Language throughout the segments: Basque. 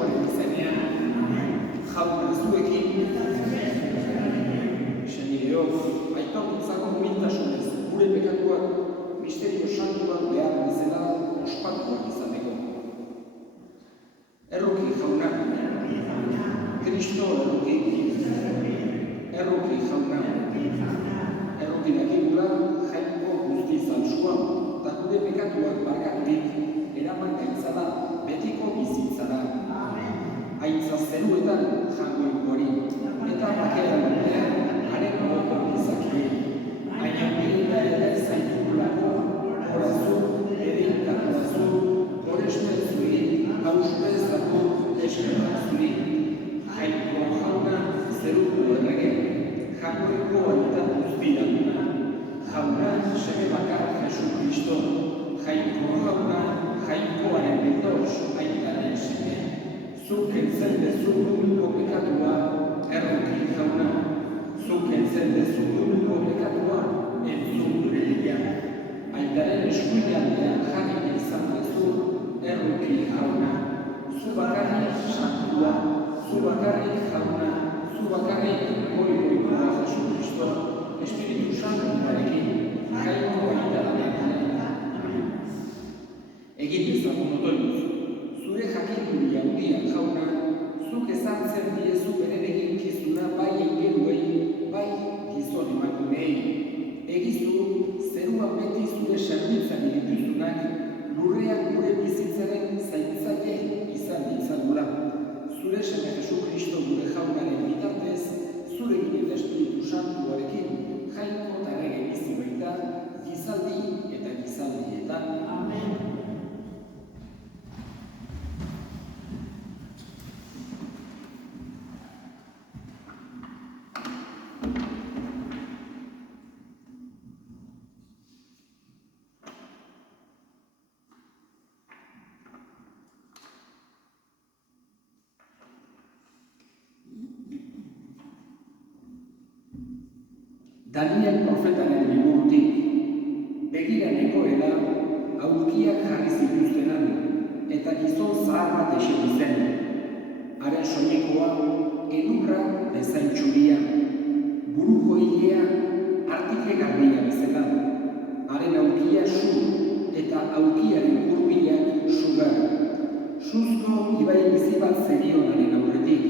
Santuaren izenean, jauna zuekin, senideok, aitortzako humiltasunez, gure pekatuak misterio santuan behar bezala ospatuak izateko. Erroki jauna, Kristo erroki jauna, erroki dakigula jainko guzti zaltsua, eta gure pekatuak barkaturik eraman gaitzala betiko bizitzara. Aitza zeruetan jangoikoari, eta bakean urtean haren gogoko izaki. Baina bilda ere zaitugulako, horazu, edinkakoazu, horespezuri, hauspezako eskerrazuri. Jainko jauna zeruko errege, jangoiko aita guztiak. Jauna seme bakar Jesu Kristo, jainko jauna, jainkoaren bendoz aitaren seme. Zuk entzen dezu munduko pekatua, erroki jauna. Zuk entzen dezu munduko pekatua, entzun gure dira. Aitaren eskuinean jarri izan dezu, erroki jauna. Zu bakarrik santua, zu bakarrik jauna, zu bakarrik goikoa Jesu Kristo, Espiritu Santuarekin, jainko aitaren. Egin dezagun otoinuz. Zure jakinduri handiak jauna, zuk ezartzen diezu beren eginkizuna bai engeruei, bai gizon emakumei. Egizu, zeruan beti zure serbitzan egituzunak, lurrean gure bizitzaren zaintzaile izan ditzagula. Zure seme Jesu Kristo gure jaunaren bitartez, zure ginen Espiritu Santuarekin, jainko eta errege bizi baita, gizaldi eta gizaldietan. Amen. Daniel profetaren liburutik, begira nekoela, aulkiak jarri zituztenan, eta gizon zahar bat eseri zen. Haren soinekoa, edurra bezain txuria, buruko hilea artike garbia bezala. Haren aulkia su, eta aulkiaren kurbilak sugar. Suzko ibai bizi bat zerionaren aurretik,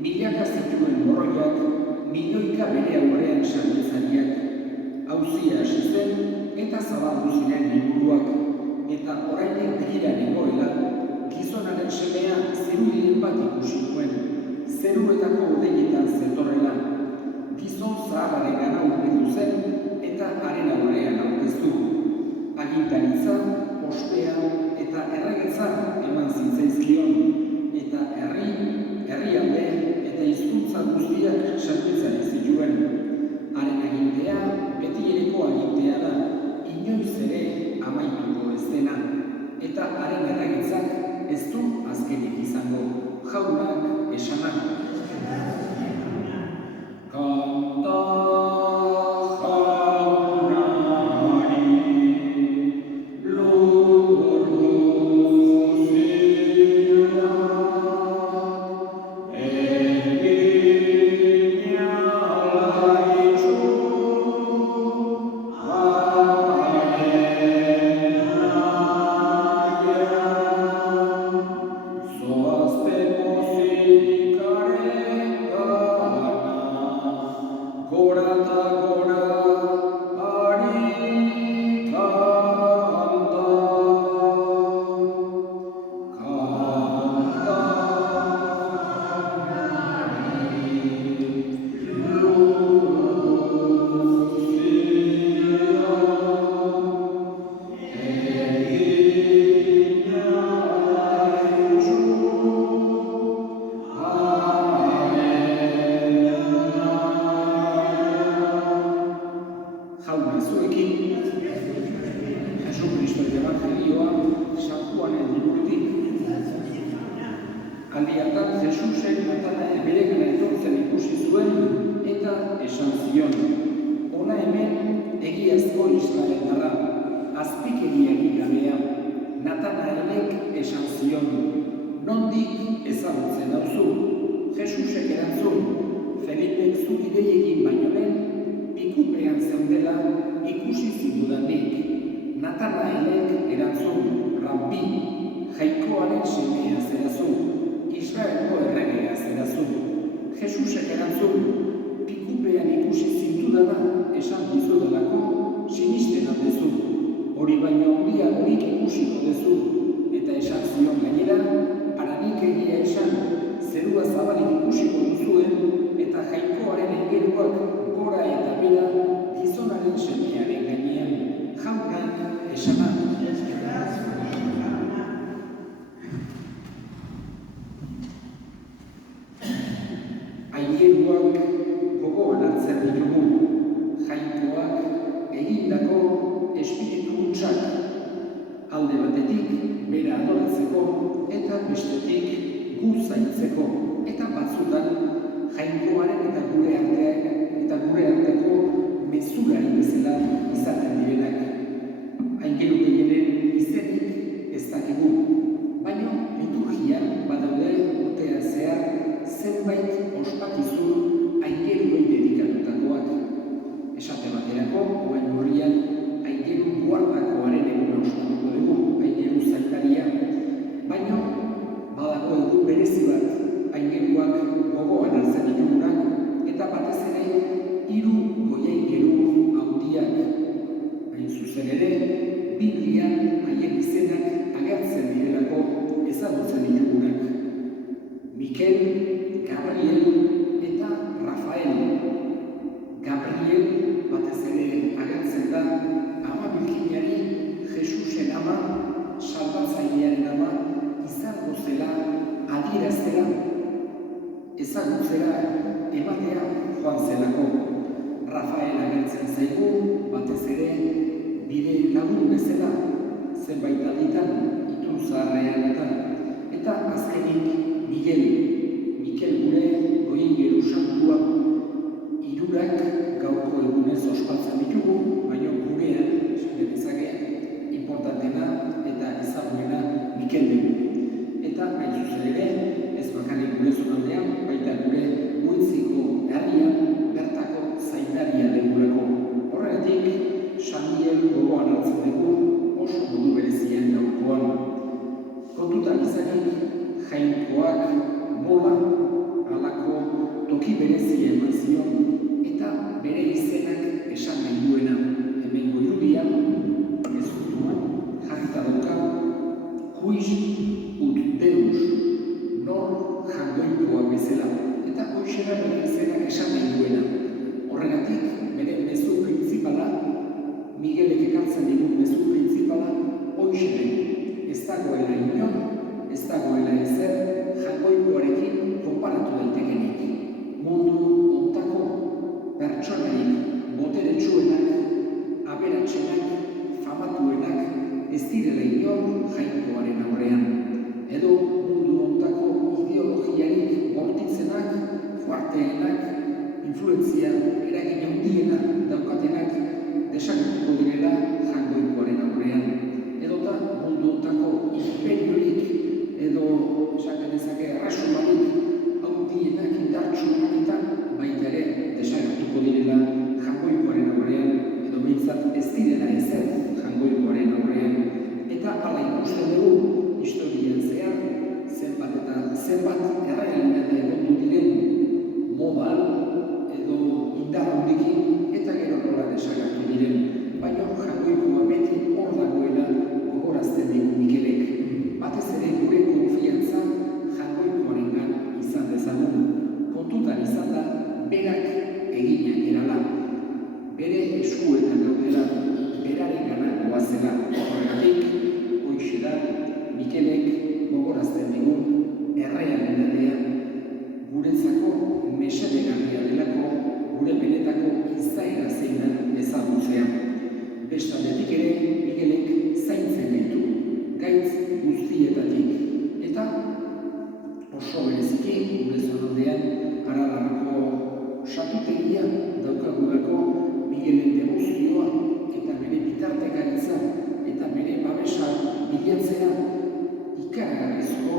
milaka zituen morroiak, milioika bere aurrean sartzaileak. Auzia hasi zen eta zabaldu ziren liburuak, eta orainek begira negoela, gizonaren semea zirudien bat ikusi nuen, zeruetako odeietan zetorrela. Gizon zaharraren hurbildu zen eta haren aurrean aurkeztu. Agintaritza, ospea eta erregetza eman zitzaizkion, eta herrialde eta hizkuntza guztiak sartzen zituen. Haren agintea betiereko agintea da, inoiz ere amaituko ez dena, eta haren erregetzak ez du azkenik izango, jaunak esanak. Kanta Aldiatan Jesusen Natanael beregana etortzen ikusi zuen eta esan zion. Hona hemen egiazko israeldarra, azpikeriarik gabea. Natanaelek esan zion. nondik ezagutzen dauzu? Jesusek erantzun, Felipek zuk ideiegin baino lehen, pikupean zeundela ikusi zindudanik. Natanaelek erantzun, Rabbi, Jaikoaren semea zerazu, Israelgo erregea zerazu. Jesusek erantzun, pikupean ikusi zintudana esan dizudalako sinisten aldezu. Hori baino handiagorik ikusiko duzu, eta esan zion gainera, haranik egia esan, zerua zabalik ikusiko duzuen, eta Jaikoaren aingeruak gora eta bera gizonaren semearen gainean, jaun esana. Aingeruak gogoan hartzen ditugu, Jaikoak egindako espiritu hutsak, alde batetik bera adoratzeko eta bestetik gu zaintzeko, eta batzutan Jainkoaren eta gure arteko mezulari bezala izaten direnak. Aingeru gehienen izenik ez dakigu, baina liturgian badaude urtea zehar zenbait ospakizun aingeruei dedikatutakoak. Esate baterako, oen urrian aingeru guardakoaren eguna ospatuko dugu, aingeru zaindaria, baina badago egun berezi bat aingeruak gogoan hartzen ditugunak, eta batez ere 3 goiaingeru handiak. Hain zuzen ere, Biblian haien izenak agertzen direlako ezagutzen ditugunak. Mikel, Gabriel eta Rafael. Gabriel batez ere agertzen da ama Birjinari Jesusen ama, salbatzailearen ama, izango zela adieraztera, ezagutzera ematea joan zelako. Rafael agertzen zaigu, batez ere, bide lagun bezala, zenbait alditan, itun zaharrean eta azkenik Mikel gure goiengeru santua. 3 gaurko egunez ospatzen ditugu, baina gurean, esan dezake, importantena eta ezaguena Mikel dugu. Eta hain zuzen ere, ez bakarrik gure zonaldean, baita gure Muitziko herrian bertako zaindaria dugulako. Horregatik, Sandiel gogoan hartzen dugu oso modu berezian gaurkoan. Kontutan izanik, Jainkoak mola halako toki berezia eman zion eta bere izenak esan nahi duena. Hemengo irudian, ezkutuan, jarrita dauka, Huiz ut Deus, nor jangoikoa bezala, eta hoxera bere izenak esan nahi duena. Horregatik, bere mezu printzipala, Miguelek ekartzen digun mezu printzipala, hoxeren, ez dagoela inon, ez dagoela ezer jangoikoarekin konparatu daitekenik. Mundu ontako pertsonarik boteretsuenak, aberatsenak, famatuenak ez direla inon Jainkoaren aurrean. Edo mundu ontako ideologiarik bortitzenak, fuarteenak, influentzia eragin handiena daukatenak desagertuko direla Jainkoaren aurrean. Edota mundu ontako imperiorik edo esaten dezake erresumarik handienak indartsuenak eta baita ere desagertuko direla Jainkoaren aurrean, edo behintzat ez direla ezer Jainkoaren aurrean. Eta hala ikusten dugu historian zehar zenbat eta zenbat errealitate egondu diren modan edo indar handikin eta gero nola desagertu diren. Baina Jainkoa beti hor dagoela gogorazten digu Mikelek. Batez ere gure konfiantza Jainkoarengan izan dezagun. Kontutan izan da berak eginak erala. Bere eskuetan gaudela, berarengana goazela. Horregatik, hoixe da Mikelek gogorazten digun errealitatea guretzako mesedegarria delako, gure benetako izaera zein den ezagutzea. Bestaldetik ere, Mikelek zaintzen ditu, gaitz guztietatik. Eta oso bereziki, gure zonaldean, Aralarrako satutegia daukagulako Miguelen demozioa eta bere bitartekaritza eta bere babesa bilatzea ikaragarrizko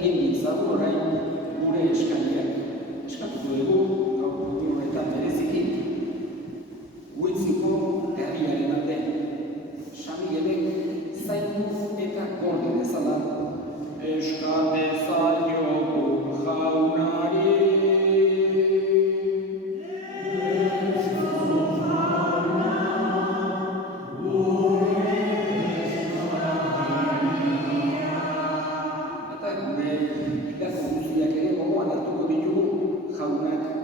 egin ditzagun orain gure eskariak. Eskatuko dugu, gaur honetan bereziki, Guitziko herriaren alde. San Miguelek zaindu eta gorde dezala. Eska dezakiogu jaunari.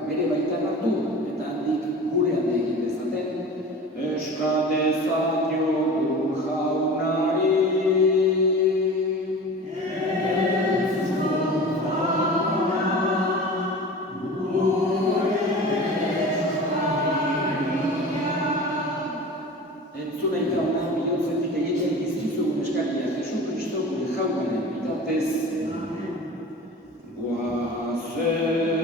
Bere baitan hartu eta handik gure alde egin dezaten. Eska dezakiogu jaunari. Entzuna ikauna bihotzetik egiten dizkizugun eskaria Jesu Kristo gure jaunaren bitartez. Goazen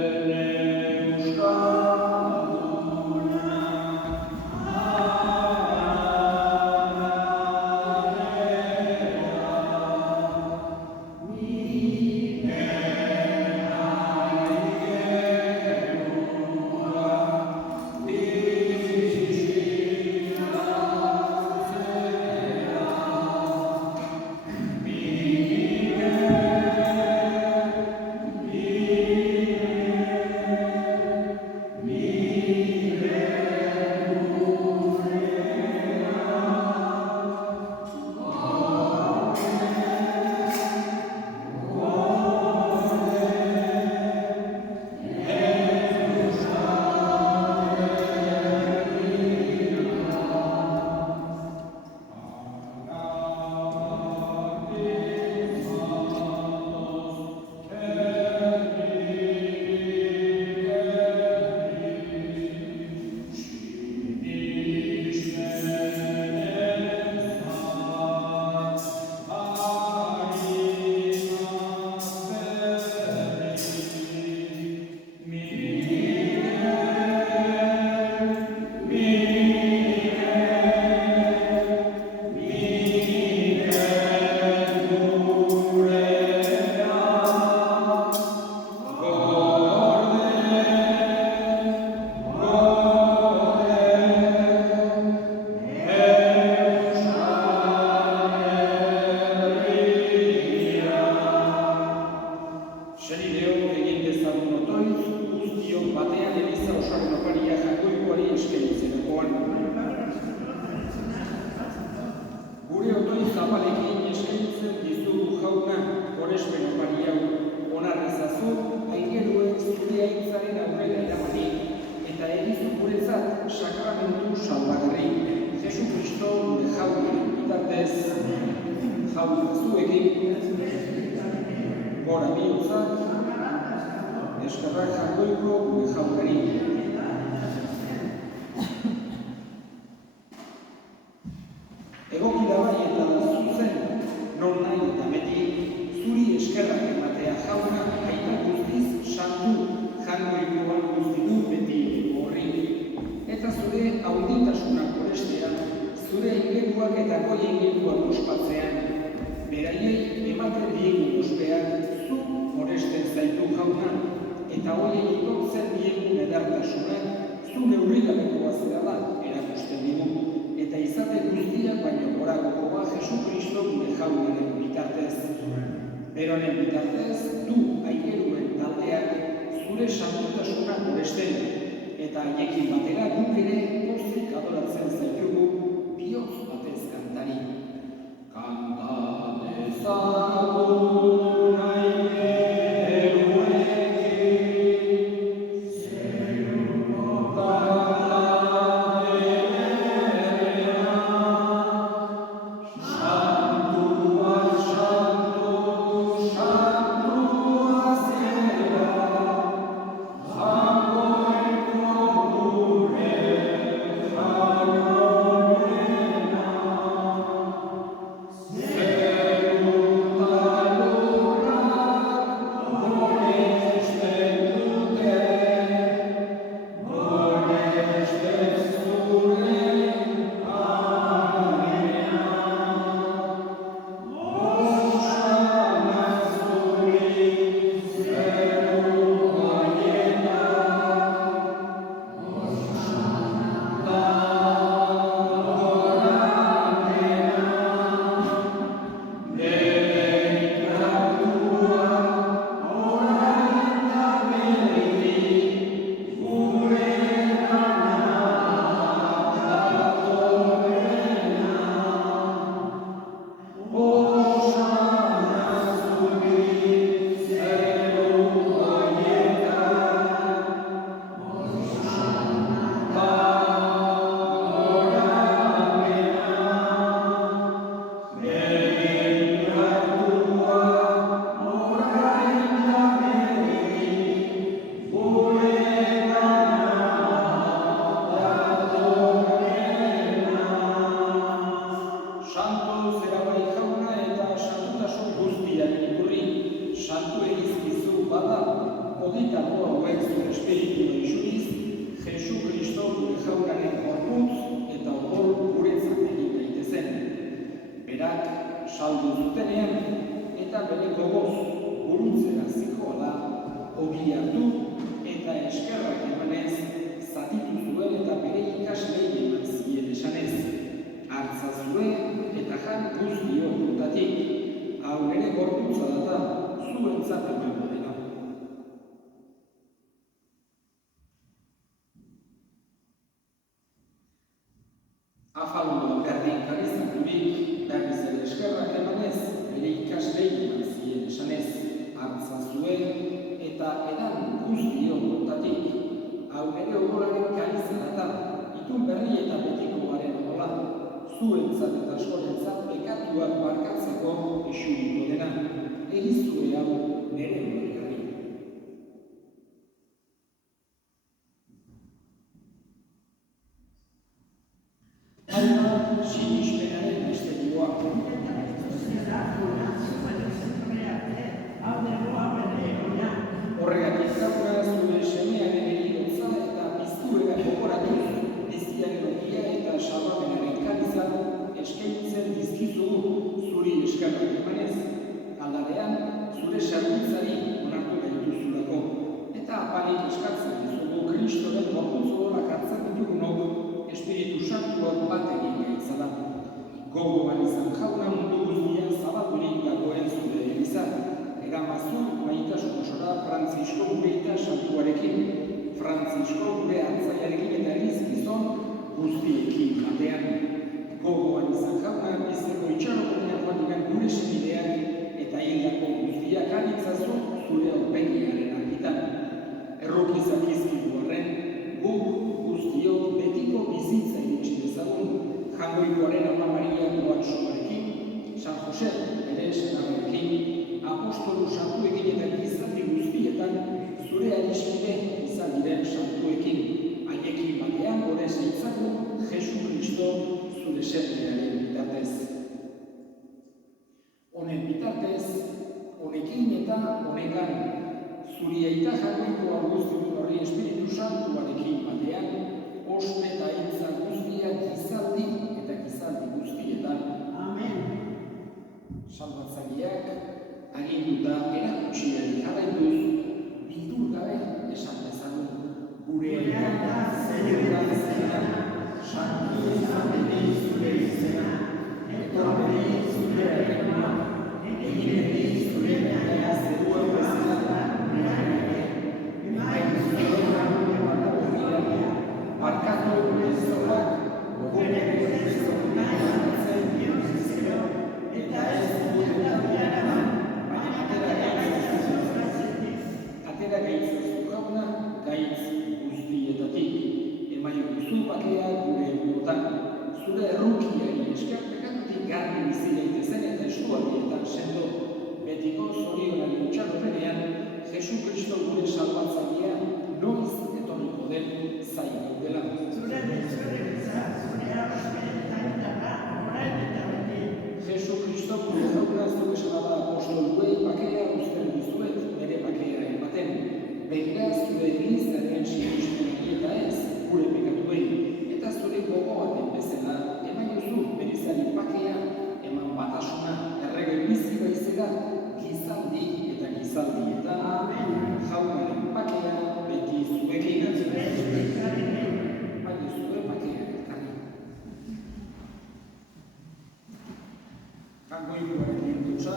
Gure otoi zapalekin eskaintzen dizugu jauna, gorespen opari hau, onarrezazu, aigeruek zure aitzaren aurrera eramani, eta egizu guretzat sakramentu salbagarri, Jesu Kristo gure jaunaren bitartez, jauna zuekin, gora bihotzak, eskerrak jagoiko gure jaunari. Egoki da bai eta zuzen, non nahi eta beti, zuri eskerrak ematea jauna, aita guztiz santu, jangoikoan guztitu beti horri. Eta zure auditasunak gorestean, zure ingeruak eta goi ingeruak ospatzean, beraiei ematen diegu ospeak, zu goresten zaitu jauna, eta hoiei itotzen diegu edartasunak, zu neurrigabekoa zera da, erakusten digu. Eta izate guztiak baino goragokoa Jesu Kristo gure jaunaren bitartez. Beronen bitartez, du aigeruen taldeak zure santurtasuna goresten, eta haiekin batera guk ere pozik adoratzen zaitugu bihotz batez kantari. Kanta dezagun aigeruekin, zeruko Lord. bada, oditako hauen zure espiritu isuriz, Jesu Kristo gure jaunaren gorputz eta odol guretzat egin daitezen. Berak saldu zutenean eta bere gogoz burutzera zihoala, ogi hartu eta eskerrak emanez, zatitu zuen eta bere ikaslei eman zien esanez. Hartzazue eta jan guztio honetatik, hau nere gorputza data zuentzat emango dela. Afaldu berdin karizaturik, berriz ere eskerrak emanez, bere ikaslei eman zien esanez. Hartzazue eta edan guztio honetatik, hau nere odolaren kariza data, itun berri eta betiko garen odola. Zuentzat eta askorentzat pekatuak barkatzeko esuriko dena, egizue hau nere horregarri. Hau da, sinismenaren misterioa. Horregatik zaura zure semearen eriotza eta biztuera gogoratuz, biziaren ogia eta salvamenaren kariza eskaintzen dizkizugu zuri eskerrak emanez, aldadean zure zerbitzari onartu gaituzulako, eta apalik eskatzen dizugu Kristoren gorputz odolak hartzen ditugunok Espiritu Santuak bat egin gaitzala. Gogoan izan jauna mundu guztia zabaldurik dagoen zure eliza, eramazu maitasun osora Frantzisko gure eta santuarekin, Frantzisko gure hartzaiarekin eta gizon guztiekin batean. Gogoan izan jauna bizeko itxarokonean batuken gure senideak eta hildako guztiak anitzazu zure aurpegiaren argitan. Errokizak izkidu horren, guk guztiok betiko bizitza iritsi dezagun, Jangoikoaren Ama Maria Goatsoarekin, San Jose bere senarekin, apostolu santuekin eta gizaldi guztietan zure adiskide izan diren santuekin, haiekin batean gure zaitzaku Jesu Kristo zure semearen bitartez. Honen bitartez, honekin eta honegan, zuri aita Jangoiko Augustinu horri Espiritu Santuarekin batean, ospe eta hitza guztiak gizaldi eta gizaldi guztietan. Amen. Salbatzaileak aginduta erakutsiari jarraituz, bildur gabe esan dezagun. Gure eta zenetan zena, santu izan beti zure izena, etorri zure erreguna, egin beti zure erreguna zerua bezala, markatu gure zorak, gure zorak nahi Dios izkero, eta ez gure dagoena, baina atera gaitzazu jauna, gaitz guztietatik. Emaio duzu bakea gure burutan, zure errukiari esker pekatutik garbi bizi daitezen eta eskualdietan sendo, betiko zorionari utxaropenean, Jesu Kristo gure salbatzailea noiz etorriko den zain gaudela. Zure Jesu Kristo gure jauna zuk esan da apostoluei bakea uzten dizuet bere bakea ematen. Begira zure elizaren sinismenari eta ez gure pekatuei, eta zure gogoaten bezala emaiozu berizari bakea, eman batasuna errege bizi baizera, gizaldi eta gizaldietan. Jaunaren bakea beti zuekin. Baina zure bakea elkarri. Jangoikoaren dirutza,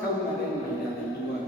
jaunaren maira dituak.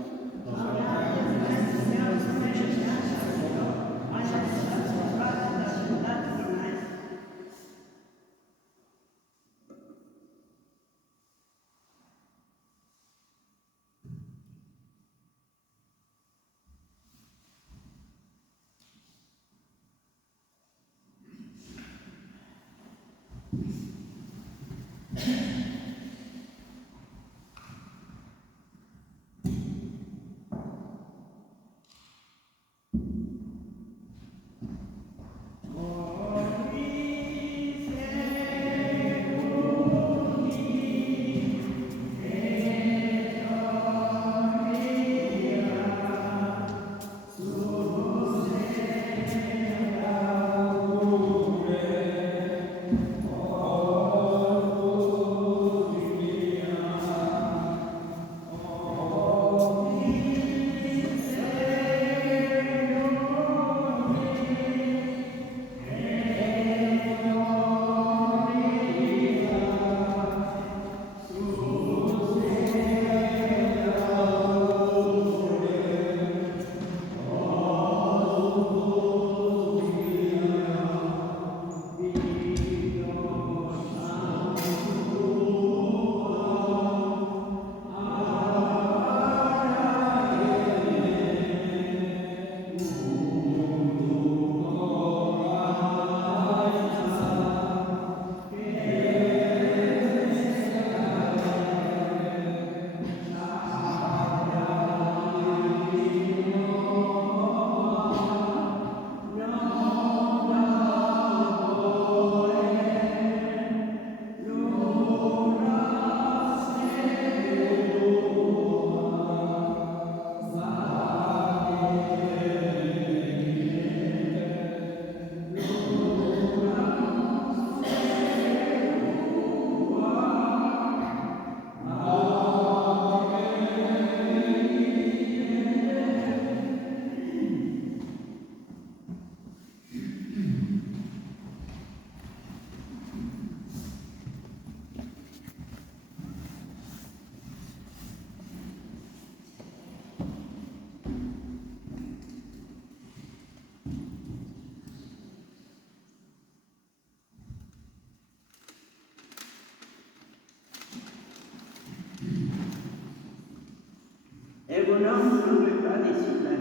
Egunon zurrekoa dizuta.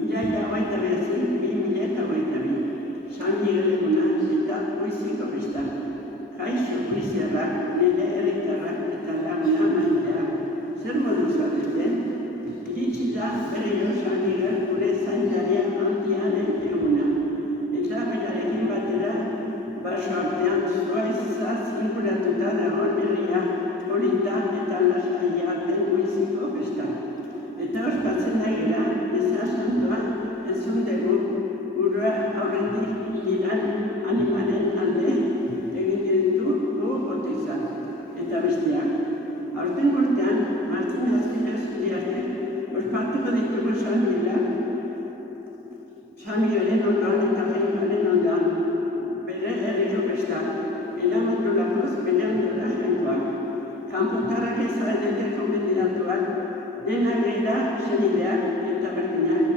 Iraila hogeita bederatzi, 2022. San Miguel eguna eta goiziko festa. Kaixo goizerrak, nire herritarrak eta laguna maitea. Zer modu zaudete? Iritsi da berriro San Miguel gure zaindaria handiaren eguna. Eta berarekin batera, baso artean zuaizaz inguratuta dagoen herria, polita eta lasaia den goiziko festa. Eta ospatzen nahi gara, ez asuntoa, ez zundegu, urua aurretik iran animaren alde egin ditu gu otizan. Eta besteak, aurten urtean, martzen azkina zuriarte, ospatuko ditugu San Miguelen ondoan eta Jainkoaren ondoan, bere herriko festa, elamundu bere ondura jainkoak. Kanpotarrak ez zaredete konbendidatuak, denak gara senideak eta berdinak,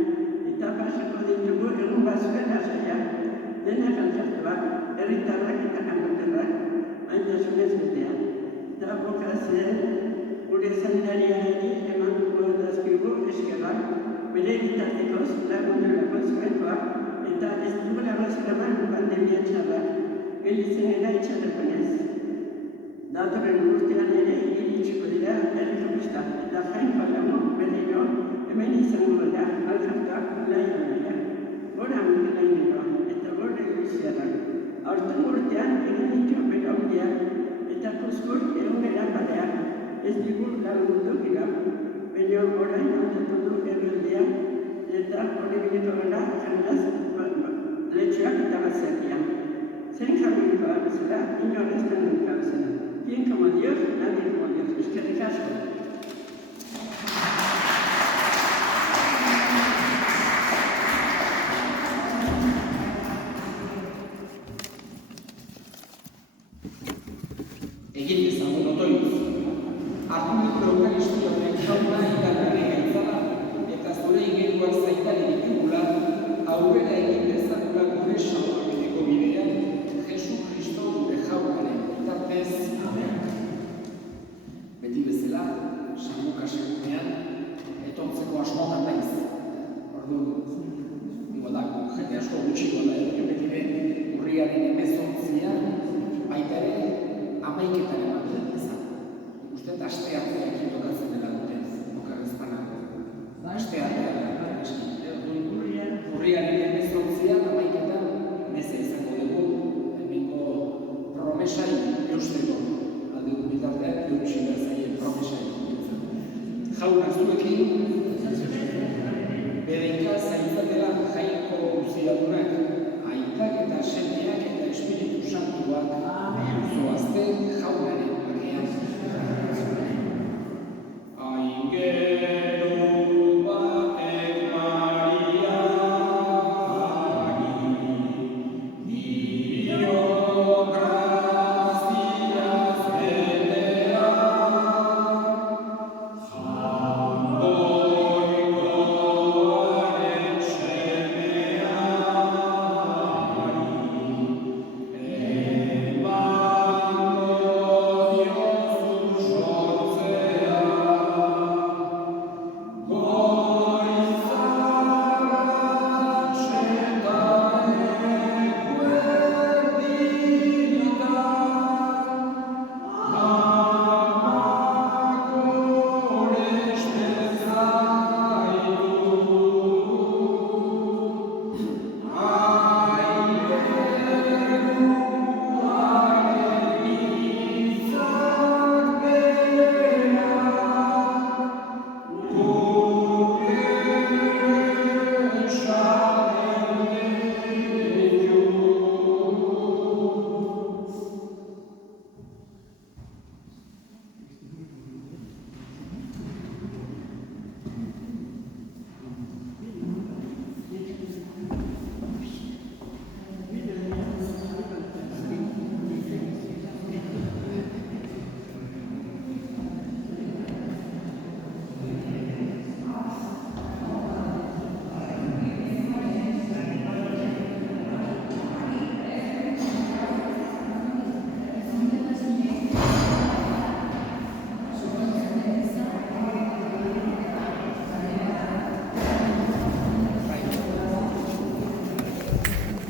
eta pasako ditugu egun bazuen lasaiak, denak antzartuak, herritarrak eta kanpotarrak, maintasunez betean. Eta bokazien gure zaindariari eman dugu dazkigu eskerrak, bere bitartikoz lagundurako zuenkoak, eta ez dugu lagozeraman pandemia txarrak, gelitzen era itxarekonez. Datorren urtean ere iritsiko dira herriko festa, eta Jainko lagun berriro hemen izango da alkartuak lainoa. Gora Miguel eta gora Eguizerrak. Aurten urtean egin ditu bere hondiak eta kuskur egon gara pareak. Ez digur lagundu gira, baina orain hautatu du erreldeak eta hori bineto gara jendaz letxoak eta bazerriak. Zein jarrikoa bezala, inorez denun kabezena. Bien como Dios, nadie como Dios. Eskerrik asko. Egin dezagun otoitz. Arkuliko eukaristia honen jauna ikargarri gaitzala, eta zure ingeruak zaitari ditugula, aurrera egin dezakula gure salbameneko bidean, Jesu Kristo gure jaunaren bitartez. Beti bezala, Sanmuka segunean, etortzeko asmotan naiz. Orduan, jende asko gutxiko da, beti be, urriaren 18an, baita ere Jauna zuekin